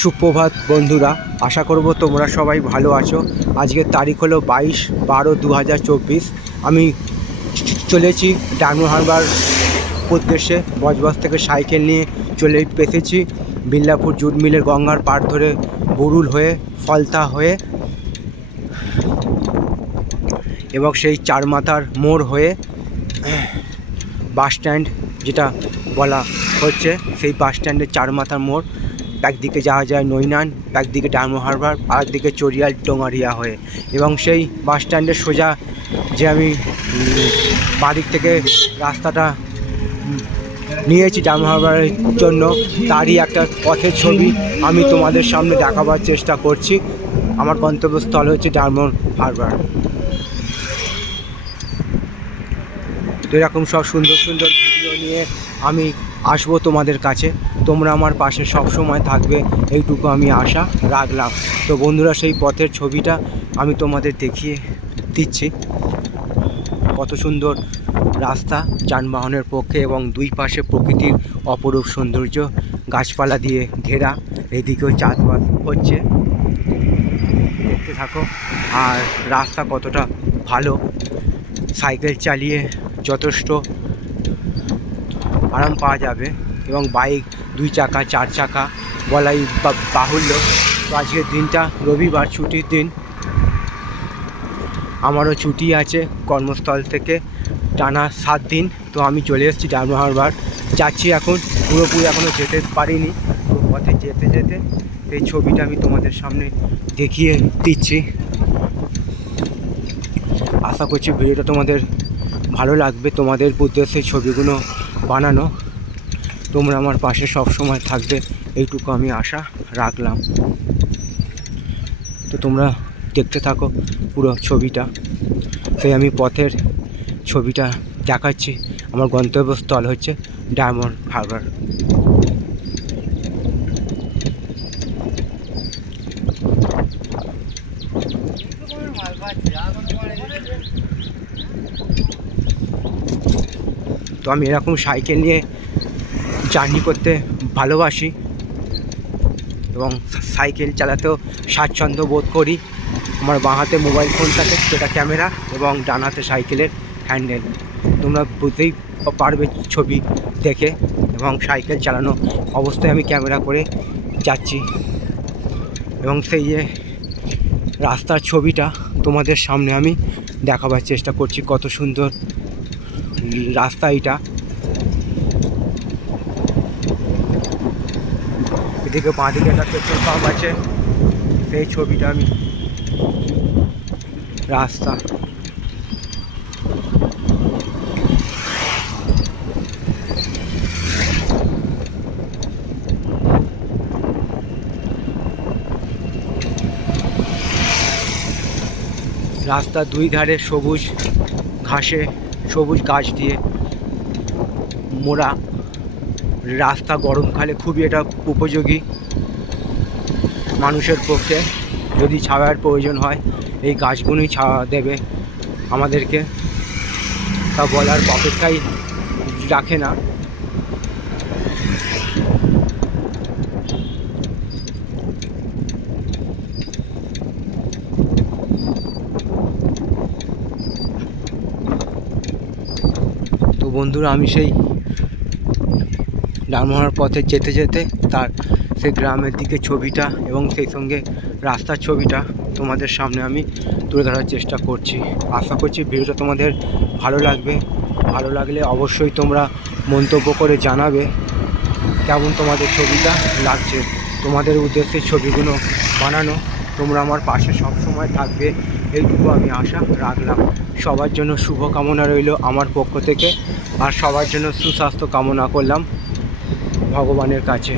সুপ্রভাত বন্ধুরা, আশা করব তোমরা সবাই ভালো আছো। আজকের তারিখ হলো বাইশ বারো দু আমি চলেছি ডায়মন্ড হারবার উদ্দেশ্যে বজবজ থেকে সাইকেল নিয়ে চলে পেতেছি বিল্লাপুর জুট মিলের গঙ্গার পার ধরে বরুল হয়ে, ফলতা হয়ে এবং সেই চার মাথার মোড় হয়ে বাস স্ট্যান্ড যেটা বলা হচ্ছে, সেই বাস স্ট্যান্ডের চার মাথার মোড়। একদিকে যাওয়া যায় নৈনান, একদিকে ডায়মন্ড হারবার আর একদিকে চরিয়াল ডোঙারিয়া হয়ে। এবং সেই বাস স্ট্যান্ডের সোজা যে আমি বাদিক থেকে রাস্তাটা নিয়েছি ডায়মন্ড হারবারের জন্য, তারই একটা পথের ছবি আমি তোমাদের সামনে দেখাবার চেষ্টা করছি। আমার গন্তব্যস্থল হচ্ছে ডায়মন্ড হারবার। তো এরকম সব সুন্দর সুন্দর ভিডিও নিয়ে আমি আসব তোমাদের কাছে। তোমরা আমার পাশে সব সময় থাকবে, এইটুকু আমি আশা রাখলাম। তো বন্ধুরা, সেই পথের ছবিটা আমি তোমাদের দেখিয়ে দিচ্ছি। কত সুন্দর রাস্তা, যানবাহনের পক্ষে এবং দুই পাশে প্রকৃতির অপরূপ সৌন্দর্য। গাছপালা দিয়ে ঘেরা, এদিকেও চাষবাস হচ্ছে। দেখতে থাকো। আর রাস্তা কতটা ভালো। সাইকেল চালিয়ে যথেষ্ট আরাম পাওয়া যাবে এবং বাইক দুই চাকা, চার চাকা বলাই বাহুল্য। তো আজকের দিনটা, রবিবার ছুটির দিন। আমারও ছুটি আছে কর্মস্থল থেকে টানা সাত দিন। তো আমি চলে এসেছি ডায়মন্ড হারবার যাচ্ছি এখন, পুরোপুরি এখনও যেতে পারিনি। তো পথে যেতে যেতে এই ছবিটা আমি তোমাদের সামনে দেখিয়ে দিচ্ছি। আশা করছি ভিডিওটা তোমাদের ভালো লাগবে, তোমাদের উদ্দেশ্যে ছবিগুলো বানানো। তোমরা আমার পাশে সব সময় থাকবে। এইটুকু আমি আশা রাখলাম। তো তোমরা দেখতে থাকো পুরো ছবিটা। সেই আমি পথের ছবিটা দেখাচ্ছি। আমার গন্তব্যস্থল হচ্ছে ডায়মন্ড হারবার। তো আমি এরকম সাইকেল নিয়ে জার্নি করতে ভালোবাসি এবং সাইকেল চালাতেও স্বাচ্ছন্দ্য বোধ করি। আমার বাঁ হাতে মোবাইল ফোন থাকে, সেটা ক্যামেরা এবং ডান হাতে সাইকেলের হ্যান্ডেল। তোমরা বুঝতেই পারবে ছবি দেখে এবং সাইকেল চালানো অবস্থায় আমি ক্যামেরা করে যাচ্ছি। এবং সেই যে রাস্তার ছবিটা তোমাদের সামনে আমি দেখাবার চেষ্টা করছি, কত সুন্দর রাস্তা এটা। এদিকে বাঁদিকে একটা পেট্রোল পাম্প আছে। সেই ছবিটা আমি রাস্তা। রাস্তার দুই ধারে সবুজ ঘাসে, সবুজ গাছ দিয়ে মোড়া। রাস্তা গরমকালে খুবই এটা উপযোগী মানুষের পক্ষে। যদি ছাওয়ার প্রয়োজন হয়, এই গাছগুলোই ছাওয়া দেবে আমাদেরকে। তা বলার অপেক্ষাই রাখে না। তো বন্ধুরা, আমি সেই ডানমোহনার পথে যেতে যেতে তার সেই গ্রামের দিকে ছবিটা এবং সেই সঙ্গে রাস্তার ছবিটা তোমাদের সামনে আমি তুলে ধরার চেষ্টা করছি। আশা করছি ভিডিওটা তোমাদের ভালো লাগবে। ভালো লাগলে অবশ্যই তোমরা মন্তব্য করে জানাবে কেমন তোমাদের ছবিটা লাগছে। তোমাদের উদ্দেশ্যে ছবিগুলো বানানো, তোমরা আমার পাশে সব সময় থাকবে এইটুকু আমি আশা রাখলাম। সবার জন্য শুভ কামনা রইল আমার পক্ষ থেকে। আর সবার জন্য সুস্বাস্থ্য কামনা করলাম। ভগবানের কাছে।